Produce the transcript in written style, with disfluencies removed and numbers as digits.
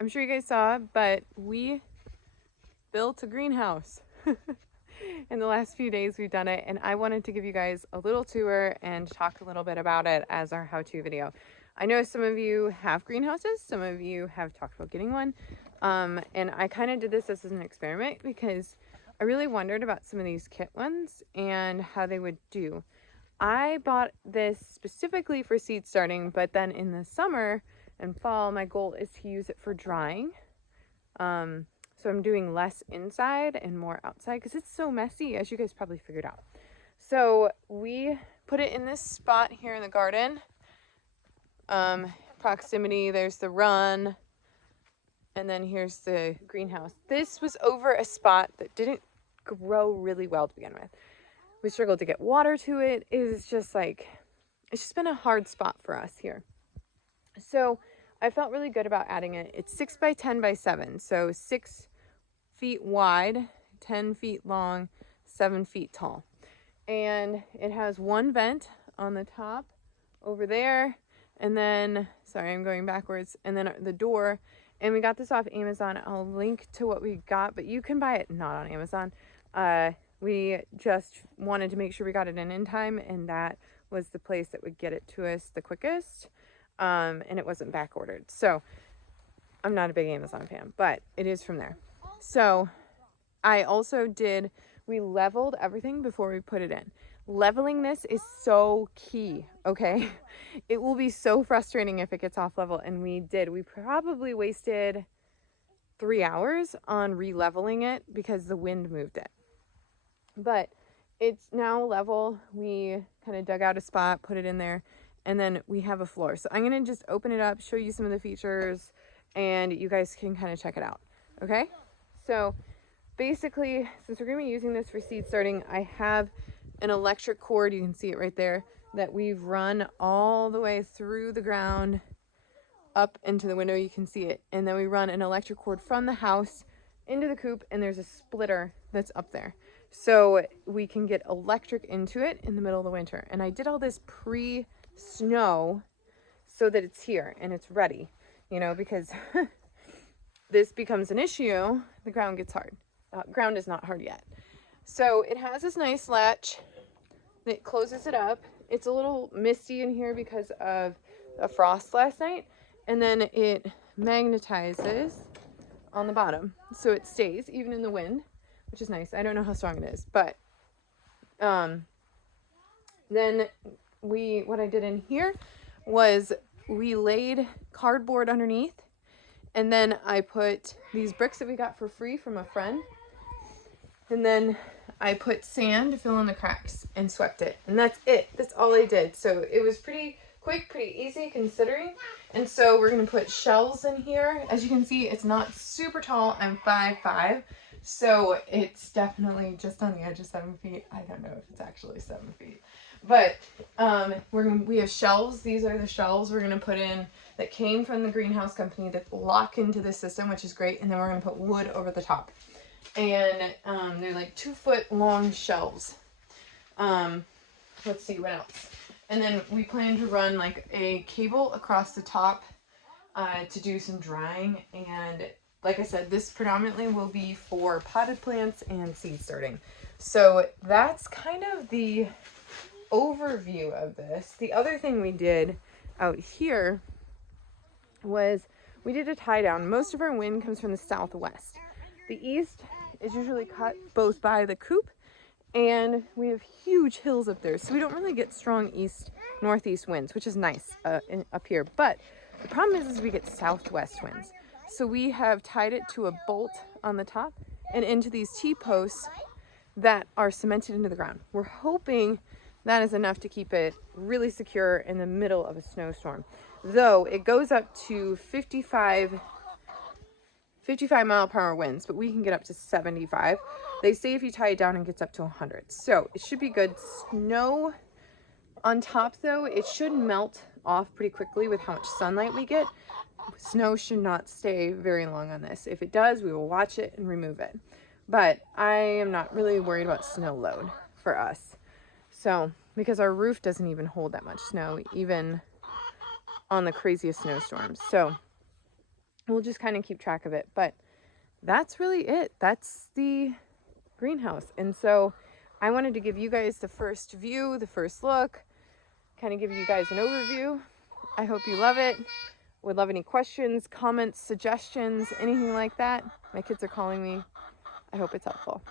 I'm sure you guys saw, but we built a greenhouse. In the last few days we've done it, and I wanted to give you guys a little tour and talk a little bit about it as our how-to video. I know some of you have greenhouses, some of you have talked about getting one, and I kind of did this as an experiment because I really wondered about some of these kit ones and how they would do. I bought this specifically for seed starting, but then in the summer and fall my goal is to use it for drying. So I'm doing less inside and more outside because it's so messy, as you guys probably figured out. So we put it in this spot here in the garden. Proximity, there's the run, and then here's the greenhouse. This was over a spot that didn't grow really well to begin with. We struggled to get water to it. It was just like, it's just been a hard spot for us here. So I felt really good about adding it. It's 6 by 10 by 7, so 6 feet wide, 10 feet long, 7 feet tall. And it has one vent on the top over there, and then, sorry, I'm going backwards, and then the door. And we got this off Amazon. I'll link to what we got, but you can buy it not on Amazon. We just wanted to make sure we got it in time, and that was the place that would get it to us the quickest. And it wasn't back ordered. So I'm not a big Amazon fan, but it is from there. So I also we leveled everything before we put it in. Leveling this is so key, okay? It will be so frustrating if it gets off level, and we probably wasted 3 hours on re-leveling it because the wind moved it. But it's now level. We kind of dug out a spot, put it in there, and then we have a floor. So I'm gonna just open it up, show you some of the features, and you guys can kind of check it out, okay? So basically, since we're gonna be using this for seed starting, I have an electric cord, you can see it right there, that we've run all the way through the ground up into the window, you can see it. And then we run an electric cord from the house into the coop, and there's a splitter that's up there. So we can get electric into it in the middle of the winter. And I did all this pre-snow so that it's here and it's ready, because this becomes an issue, the ground gets hard. Ground is not hard yet. So it has this nice latch that closes it up. It's a little misty in here because of a frost last night. And then it magnetizes on the bottom, so it stays even in the wind, which is nice. I don't know how strong it is, but then what I did in here was we laid cardboard underneath, and then I put these bricks that we got for free from a friend, and then I put sand to fill in the cracks and swept it, and that's it. That's all I did. So it was pretty quick, pretty easy considering. And so we're gonna put shelves in here. As you can see, it's not super tall. I'm 5'5", so it's definitely just on the edge of 7 feet. I don't know if it's actually 7 feet, but we have shelves. These are the shelves we're gonna put in that came from the greenhouse company that lock into this system, which is great. And then we're gonna put wood over the top, and they're like 2 foot long shelves. Let's see what else. And then we plan to run like a cable across the top to do some drying. And like I said, this predominantly will be for potted plants and seed starting. So that's kind of the overview of this. The other thing we did out here was we did a tie down. Most of our wind comes from the southwest. The east is usually cut both by the coop, and we have huge hills up there, so we don't really get strong northeast winds, which is nice up here. But the problem is we get southwest winds. So we have tied it to a bolt on the top and into these T-posts that are cemented into the ground. We're hoping that is enough to keep it really secure in the middle of a snowstorm. Though it goes up to 55 mile per hour winds, but we can get up to 75. They say if you tie it down, it gets up to 100. So it should be good. Snow on top, though, it should melt off pretty quickly with how much sunlight we get. Snow should not stay very long on this. If it does, we will watch it and remove it. But I am not really worried about snow load for us. So, because our roof doesn't even hold that much snow, even on the craziest snowstorms. So we'll just kind of keep track of it. But that's really it. That's the greenhouse. And so I wanted to give you guys the first view, the first look, kind of give you guys an overview. I hope you love it. Would love any questions, comments, suggestions, anything like that. My kids are calling me. I hope it's helpful.